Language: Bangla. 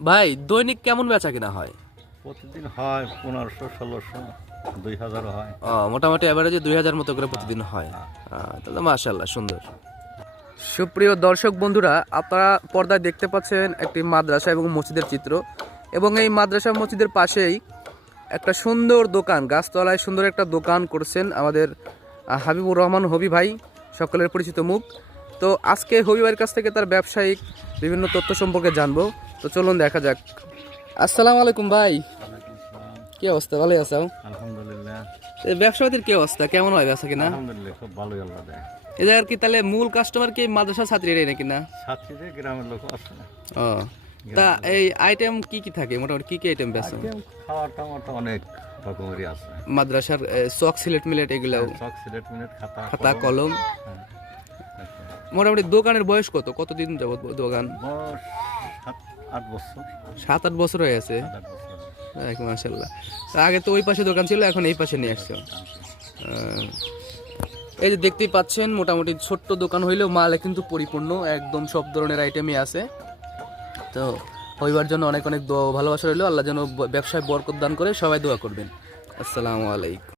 ভাই দৈনিক কেমন বেচা কিনা হয়? প্রতিদিন হয় পনেরোশো ষোলোশো দুই হাজারও হয়। ও, মোটামুটি অ্যাভারেজে দুই হাজার মতো করে প্রতিদিন হয়। আহ, তাহলে মাশাল্লাহ সুন্দর। সুপ্রিয় দর্শক বন্ধুরা আপনারা পর্দায় দেখতে পাচ্ছেন একটি মাদ্রাসা এবং মসজিদের চিত্র এবং এই মাদ্রাসা মসজিদের পাশেই একটা সুন্দর দোকান গাছতলায় সুন্দর একটা দোকান করছেন আমাদের হাবিবুর রহমান হবি ভাই সকলের পরিচিত মুখ। তো আজকে হবি ভাইয়ের কাছ থেকে তার ব্যবসায়িক বিভিন্ন তথ্য সম্পর্কে জানব। তো চলুন দেখা যাক। আসসালামু আলাইকুম ভাই। কি অবস্থা? ভালোই আছো? আলহামদুলিল্লাহ। ব্যবসায়ীদের কি অবস্থা? কেমন হয় ব্যবসা কিনা? আলহামদুলিল্লাহ খুব ভালোই আল্লাহ দেয়। এদের কি তাহলে মূল কাস্টমার কি মাদ্রাসা ছাত্রীরাই নাকি না? ছাত্রীদের গ্রামের লোক আছে। ও তা এই আইটেম কি কি থাকে? মোটামুটি কি কি আইটেম বেচো আইটেম খাওয়ার টাওয়ারটা অনেক রকমেরই আছে। মাদ্রাসার চক সিলেট মিলেট এগুলো চক সিলেট মিনিট খাতা খাতা কলম। হ্যাঁ। মোটামুটি দোকানের বয়স কত? কতদিন যাবত দোকান? সাত আট বছর। সাত আট বছর হয়ে গেছে? সাত মাসাল্লাহ আগে তো ওই পাশে দোকান ছিল এখন এই পাশে নিয়ে আসছো? এই যে দেখতেই পাচ্ছেন মোটামুটি ছোট্ট দোকান হইলেও মালে কিন্তু পরিপূর্ণ একদম সব ধরনের আইটেমই আছে। তো হইবার জন্য অনেক অনেক দোয়া ভালোবাসা রইল। আল্লাহ যেন ব্যবসায় বরকত দান করে সবাই দোয়া করবেন। আসসালামু আলাইকুম।